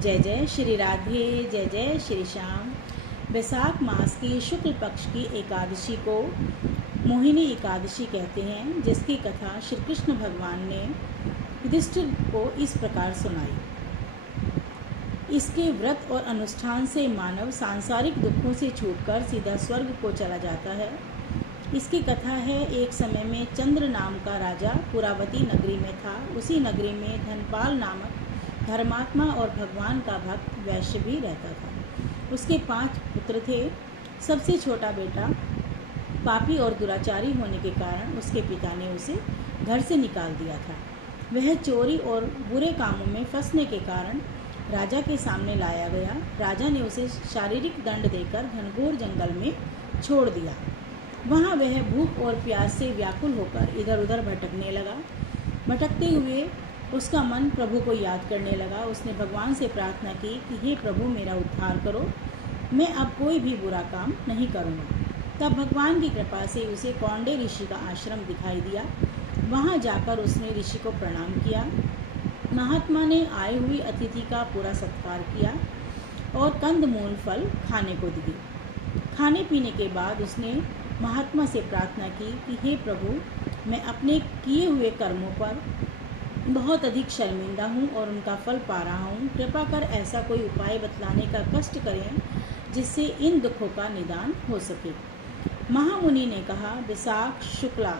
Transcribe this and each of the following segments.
जय जय श्री राधे, जय जय श्री श्याम। वैशाख मास की शुक्ल पक्ष की एकादशी को मोहिनी एकादशी कहते हैं, जिसकी कथा श्री कृष्ण भगवान ने युधिष्ठिर को इस प्रकार सुनाई। इसके व्रत और अनुष्ठान से मानव सांसारिक दुखों से छूटकर सीधा स्वर्ग को चला जाता है। इसकी कथा है, एक समय में चंद्र नाम का राजा पुरावती नगरी में था। उसी नगरी में धनपाल नामक धर्मात्मा और भगवान का भक्त वैश्य भी रहता था। उसके 5 पुत्र थे। सबसे छोटा बेटा पापी और दुराचारी होने के कारण उसके पिता ने उसे घर से निकाल दिया था। वह चोरी और बुरे कामों में फंसने के कारण राजा के सामने लाया गया। राजा ने उसे शारीरिक दंड देकर घनघोर जंगल में छोड़ दिया। वहाँ वह भूख और प्यास से व्याकुल होकर इधर उधर भटकने लगा। भटकते हुए उसका मन प्रभु को याद करने लगा। उसने भगवान से प्रार्थना की कि हे प्रभु, मेरा उद्धार करो, मैं अब कोई भी बुरा काम नहीं करूँगा। तब भगवान की कृपा से उसे कौंडे ऋषि का आश्रम दिखाई दिया। वहाँ जाकर उसने ऋषि को प्रणाम किया। महात्मा ने आए हुए अतिथि का पूरा सत्कार किया और कंदमूल फल खाने को दिए। खाने पीने के बाद उसने महात्मा से प्रार्थना की कि हे प्रभु, मैं अपने किए हुए कर्मों पर बहुत अधिक शर्मिंदा हूँ और उनका फल पा रहा हूँ। कृपा कर ऐसा कोई उपाय बतलाने का कष्ट करें जिससे इन दुखों का निदान हो सके। महामुनि ने कहा, वैशाख शुक्ला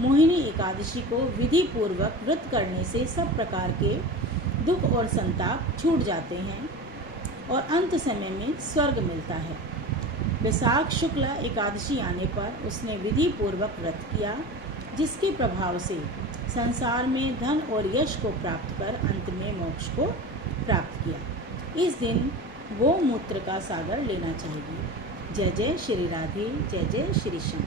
मोहिनी एकादशी को विधि पूर्वक व्रत करने से सब प्रकार के दुख और संताप छूट जाते हैं और अंत समय में स्वर्ग मिलता है। वैशाख शुक्ला एकादशी आने पर उसने विधि पूर्वक व्रत किया, जिसके प्रभाव से संसार में धन और यश को प्राप्त कर अंत में मोक्ष को प्राप्त किया। इस दिन गोमूत्र का सागर लेना चाहिए। जय जय श्री राधे, जय जय श्री श्याम।